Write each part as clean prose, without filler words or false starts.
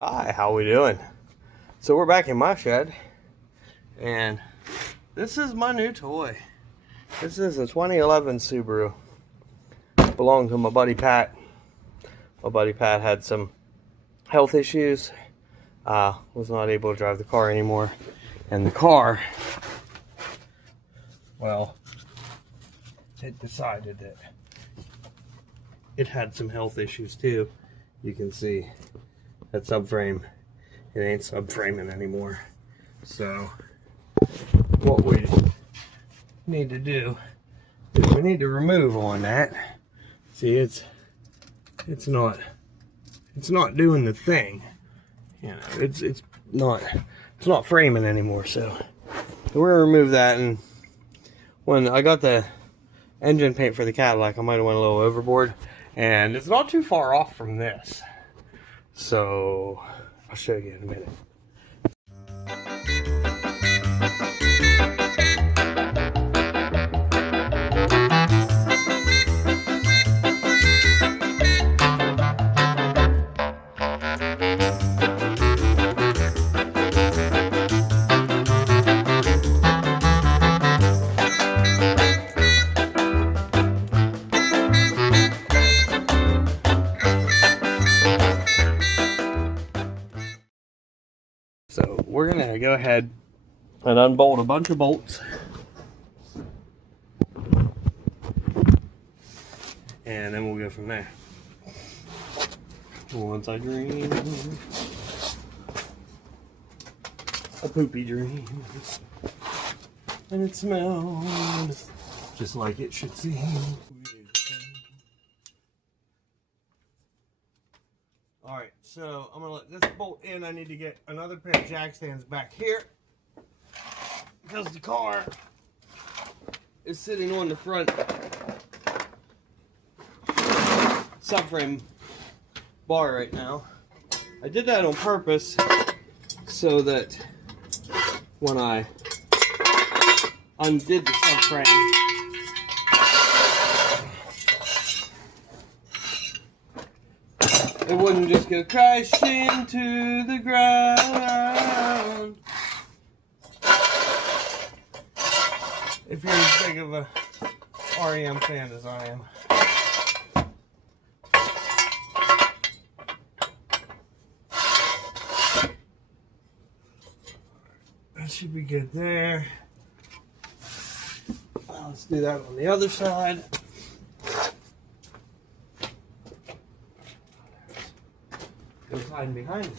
Hi, how we doing? So we're back in my shed, and this is my new toy. This is a 2011 Subaru. Belonged to my buddy Pat. My buddy Pat had some health issues. Was not able to drive the car anymore. And the car, well, it decided that it had some health issues too. You can see that subframe, it ain't subframing anymore. So what we need to do is we need to remove on that. See, it's not doing the thing. You know, it's not framing anymore. So we're gonna remove that. And when I got the engine paint for the Cadillac, I might have went a little overboard, and it's not too far off from this. So I'll show you in a minute. So we're gonna go ahead and unbolt a bunch of bolts, and then we'll go from there. Once I dream a poopy dream, and it smells just like it should seem. Alright, so I'm going to let this bolt in. I need to get another pair of jack stands back here, because the car is sitting on the front subframe bar right now. I did that on purpose so that when I undid the subframe, it wouldn't just go crashing to the ground. If you're as big of a REM fan as I am. That should be good there. Let's do that on the other side. Goes hiding behind it.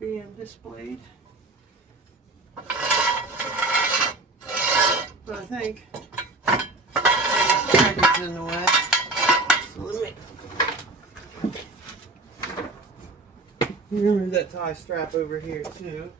Being displayed, but I think the bracket's in the way, so let me remove that tie strap over here too.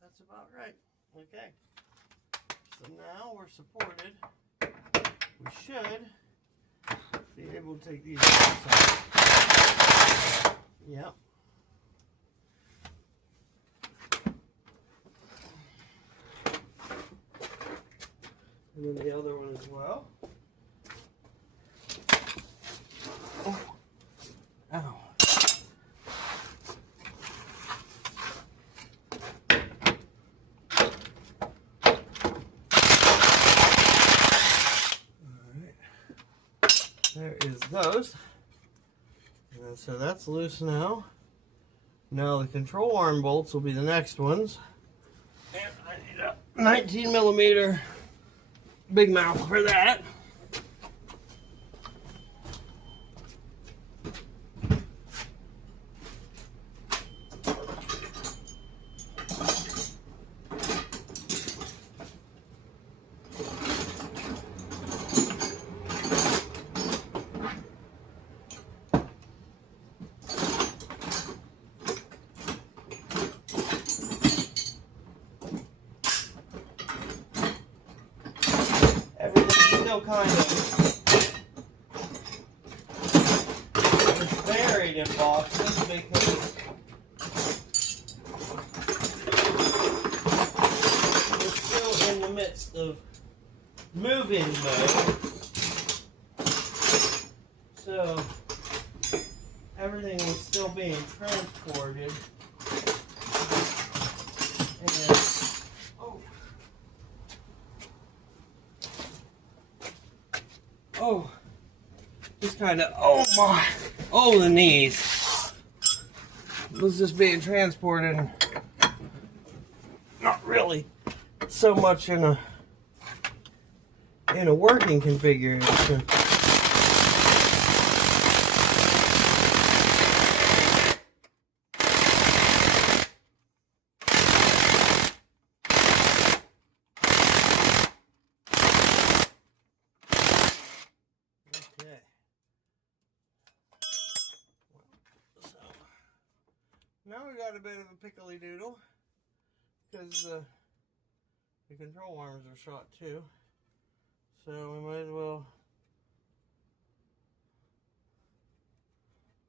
That's about right. Okay. So now we're supported. We should be able to take these outside. Yep. And then the other one as well. Oh. Ow. closed. And so that's loose now. Now the control arm bolts will be the next ones. And I need a 19 millimeter big mouth for that. Still kind of it's buried in boxes because we're still in the midst of moving mode. So everything is still being transported. And oh, just kind of, oh my, oh the knees. Was just being transported, not really so much in a working configuration. Now we got a bit of a pickly doodle because the control arms are shot too, so we might as well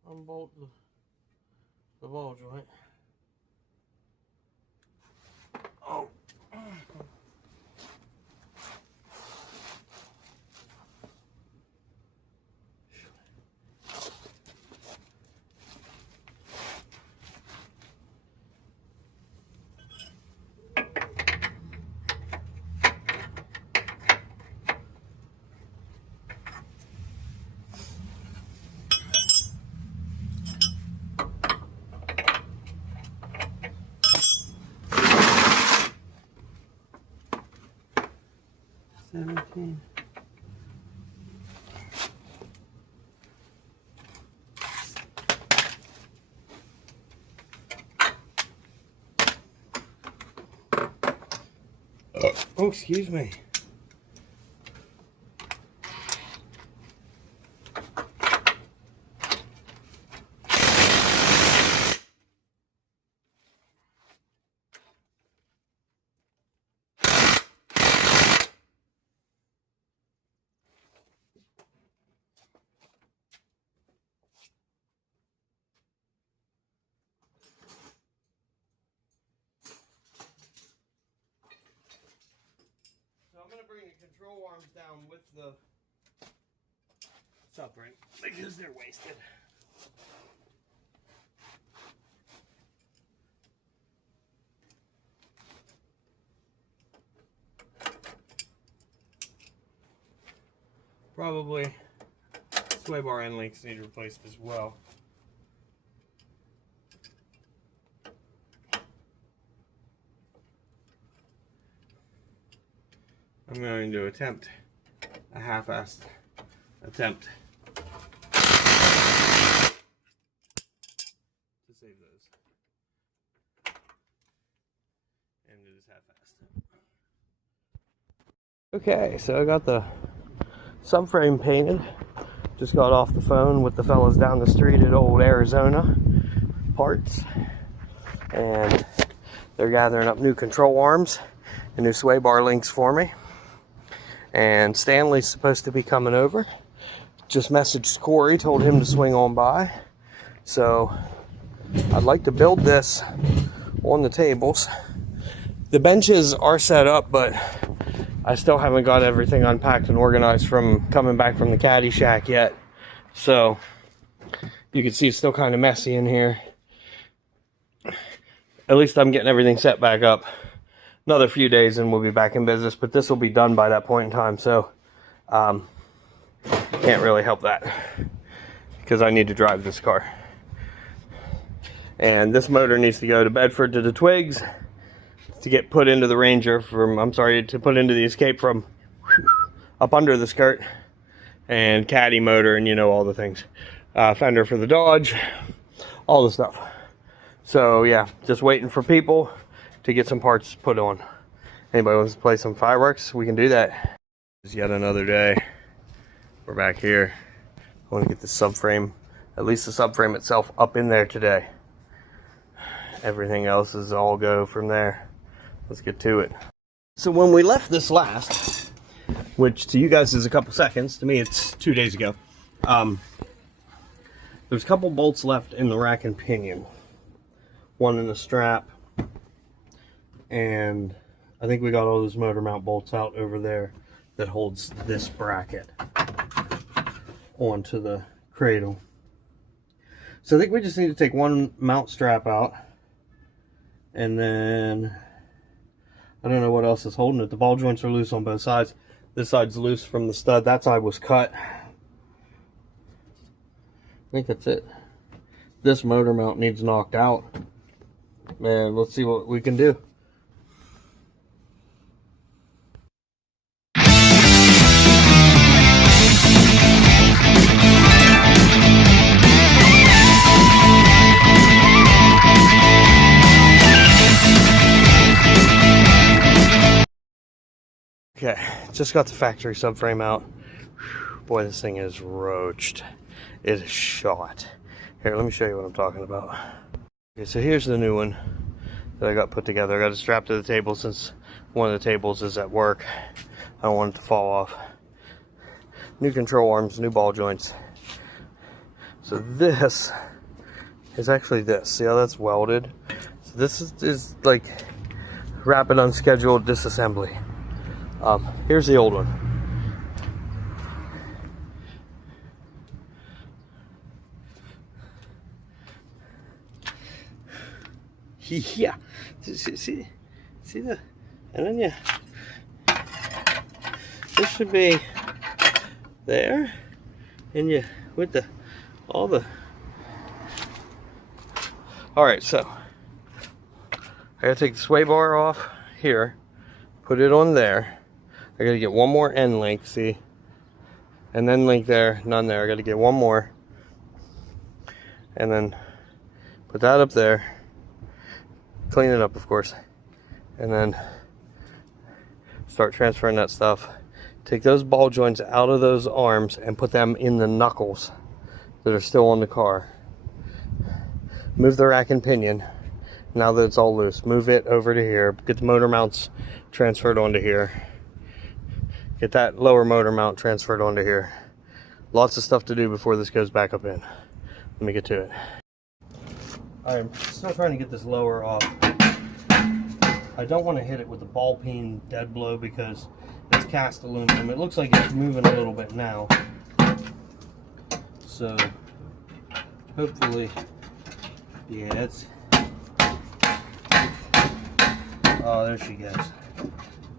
unbolt the ball joint. Oh. Oh, excuse me. I'm going to bring the control arms down with the subframe because they're wasted. Probably sway bar end links need replaced as well. I'm going to attempt a half-assed attempt to save those. And it is half-assed. Okay, so I got the subframe painted. Just got off the phone with the fellas down the street at Old Arizona Parts. And they're gathering up new control arms and new sway bar links for me. And Stanley's supposed to be coming over. Just messaged Corey, told him to swing on by. So I'd like to build this on the tables. The benches are set up, but I still haven't got everything unpacked and organized from coming back from the caddy shack yet. So you can see it's still kind of messy in here. At least I'm getting everything set back up. Another few days and we'll be back in business, but this will be done by that point in time, so can't really help that. because I need to drive this car. And this motor needs to go to Bedford to the Twigs to get put into the Ranger to put into the Escape from up under the skirt, and caddy motor, and you know, all the things. Fender for the Dodge, all the stuff. So yeah, just waiting for people to get some parts put on. Anybody wants to play some fireworks, we can do that. It's yet another day. We're back here. I want to get the subframe, at least the subframe itself, up in there today. Everything else is all go from there. Let's get to it. So when we left this last, which to you guys is a couple seconds, to me it's 2 days ago, there's a couple bolts left in the rack and pinion. One in the strap, and I think we got all those motor mount bolts out over there that holds this bracket onto the cradle. So I think we just need to take one mount strap out, and then I don't know what else is holding it. The ball joints are loose on both sides. This side's loose from the stud. That side was cut. I think that's it. This motor mount needs knocked out. Man, let's see what we can do. Okay, just got the factory subframe out. Boy, this thing is roached. It is shot. Here, let me show you what I'm talking about. Okay, so here's the new one that I got put together. I got it strapped to the table since one of the tables is at work. I don't want it to fall off. New control arms, new ball joints. So this is actually this. See how that's welded? So this is like rapid unscheduled disassembly. Here's the old one. Yeah, see the, and then this should be there, and with all the. All right, so I gotta take the sway bar off here, put it on there. I gotta get one more end link, see? And then link there, none there. I gotta get one more. And then put that up there. Clean it up, of course. And then start transferring that stuff. Take those ball joints out of those arms and put them in the knuckles that are still on the car. Move the rack and pinion. Now that it's all loose, move it over to here. Get the motor mounts transferred onto here. Get that lower motor mount transferred onto here. Lots of stuff to do before this goes back up in. Let me get to it. I'm still trying to get this lower off. I don't want to hit it with the ball peen dead blow because it's cast aluminum. It looks like it's moving a little bit now. So hopefully, yeah, it's, oh, there she goes.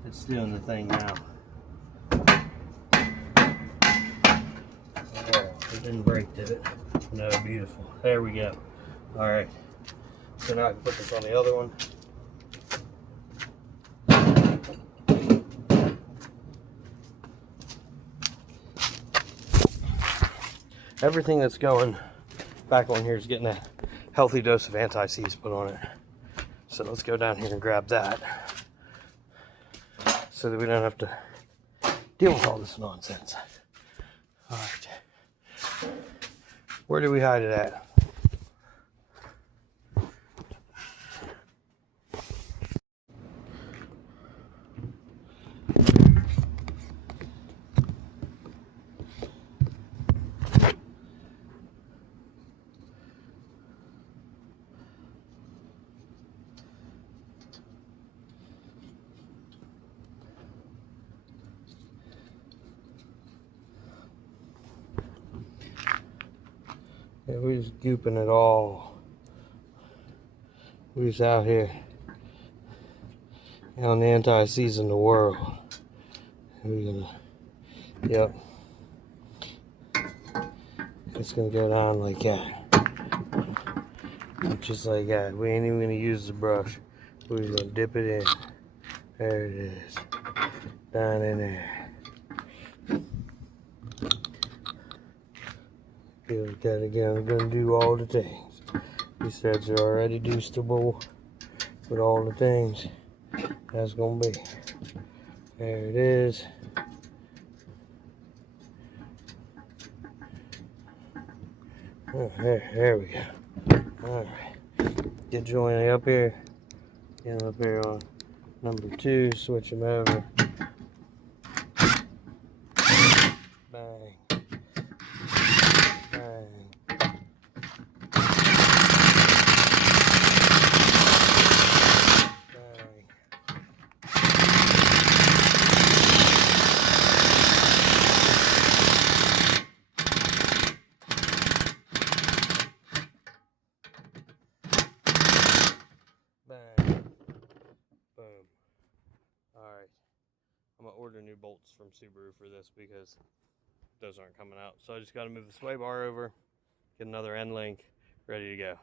It's doing the thing now. It didn't break, did it? No, beautiful. There we go. All right. So now I can put this on the other one. Everything that's going back on here is getting a healthy dose of anti-seize put on it. So let's go down here and grab that so that we don't have to deal with all this nonsense. All right. Where do we hide it at? Yeah, we're just gooping it all. We're just out here on the anti-seize in the world. We're gonna, yep. It's gonna go down like that. Just like that. We ain't even gonna use the brush. We're just gonna dip it in. There it is. Down in there. Good at that again. I'm gonna do all the things. These threads are already deuceable with all the things that's gonna be. There it is. Oh, there we go. Alright. Get joining up here. Get him up here on number 2. Switch him over. Bang. Bang. Bang. Boom. Alright. I'm going to order new bolts from Subaru for this because those aren't coming out. So I just got to move the sway bar over, get another end link, ready to go.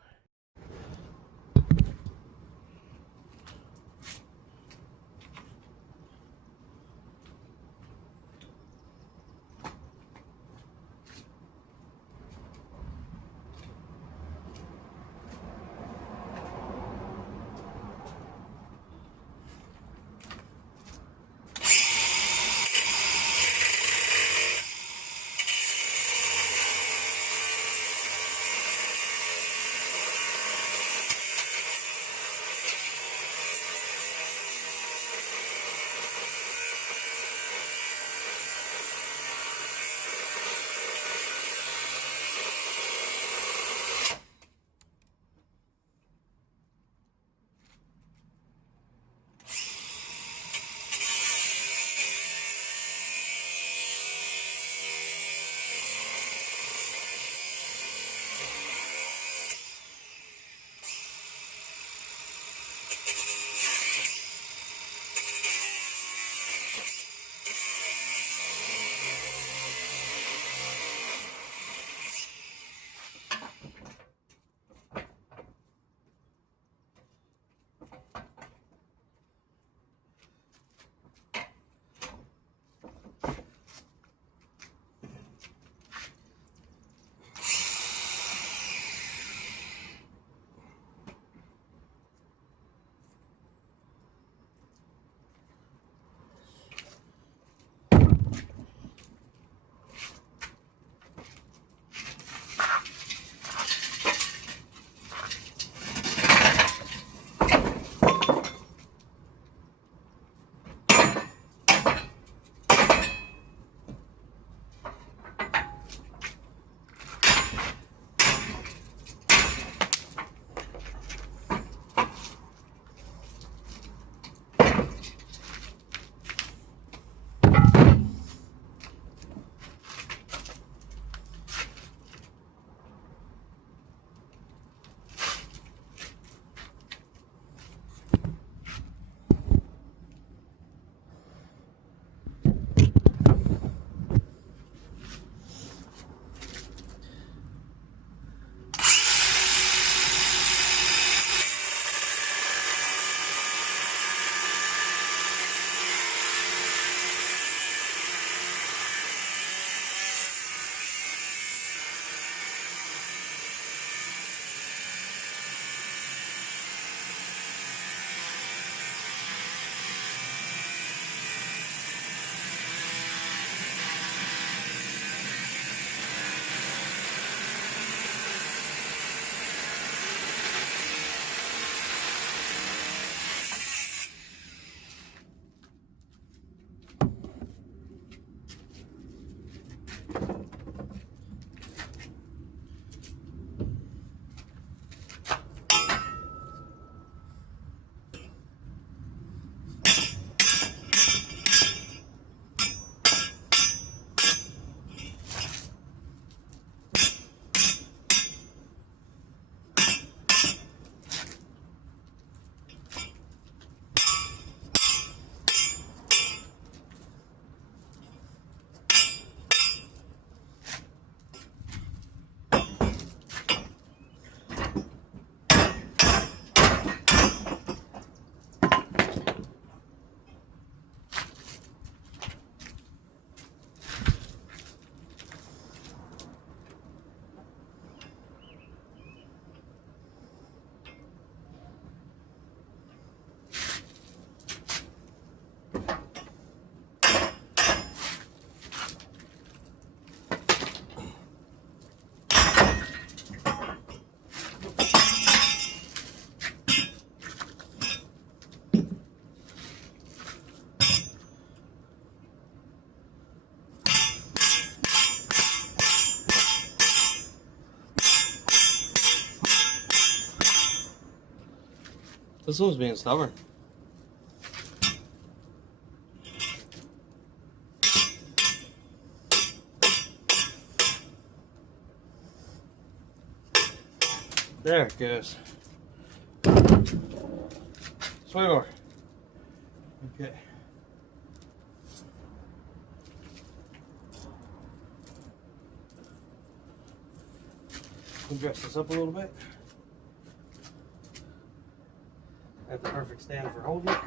This one's being stubborn. There it goes. Sway bar. Okay. We'll dress this up a little bit. Got the perfect stand for holding it.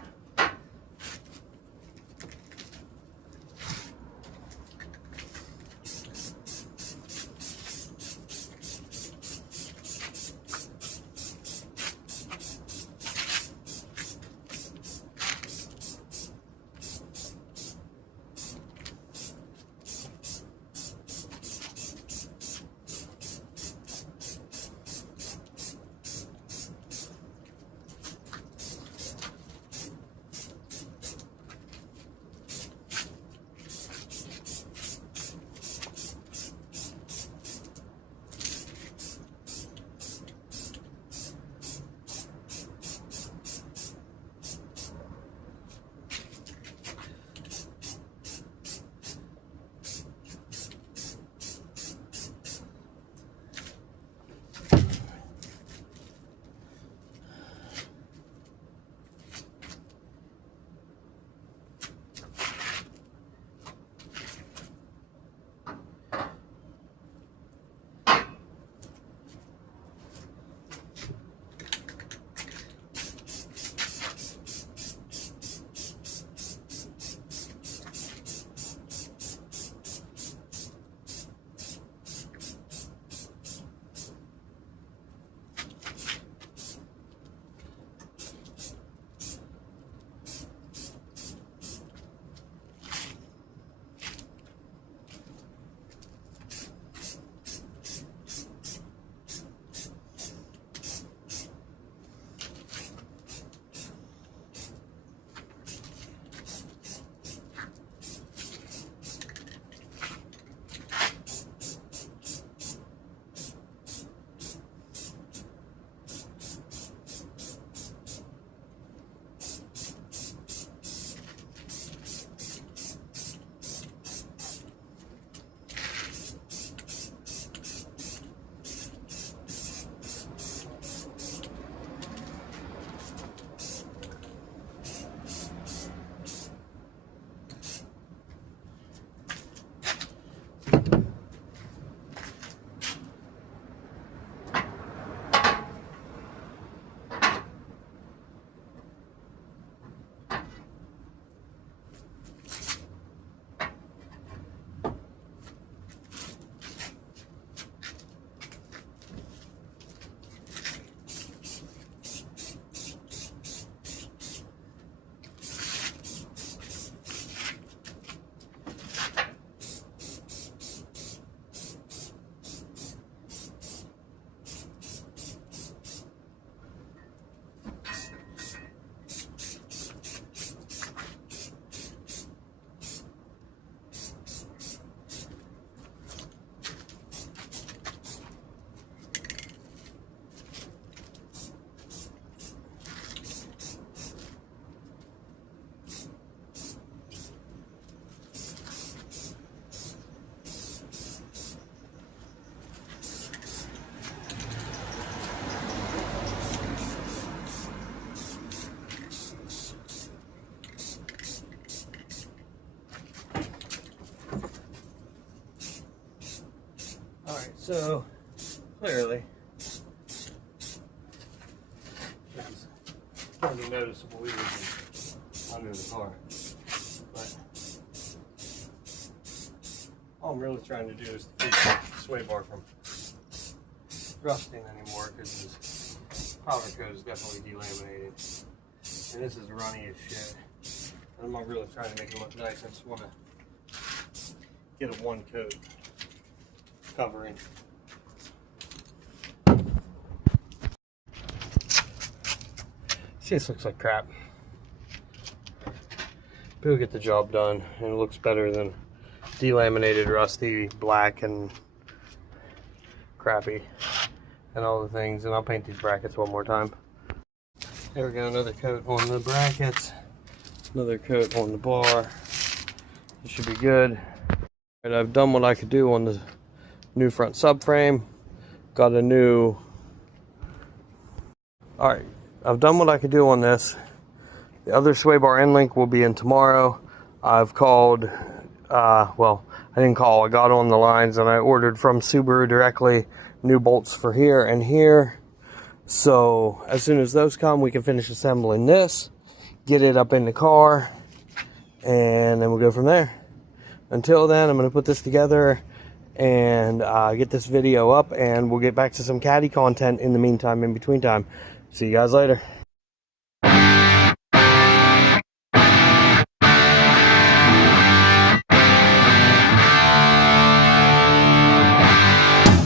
So, clearly, it's going to be noticeable even under the car. But all I'm really trying to do is to keep the sway bar from rusting anymore, because this powder coat is definitely delaminated. And this is runny as shit. I'm not really trying to make it look nice. I just want to get a one coat covering. See, this looks like crap. But we'll get the job done, and it looks better than delaminated, rusty, black, and crappy, and all the things. And I'll paint these brackets one more time. There we go, another coat on the brackets, another coat on the bar. It should be good. And I've done what I could do on the new front subframe. Got a new... Alright, I've done what I could do on this. The other sway bar end link will be in tomorrow. I've called, well, I didn't call, I got on the lines and I ordered from Subaru directly new bolts for here and here. So as soon as those come, we can finish assembling this, get it up in the car, and then we'll go from there. Until then, I'm going to put this together and get this video up, and we'll get back to some caddy content in the meantime, in between time. See you guys later.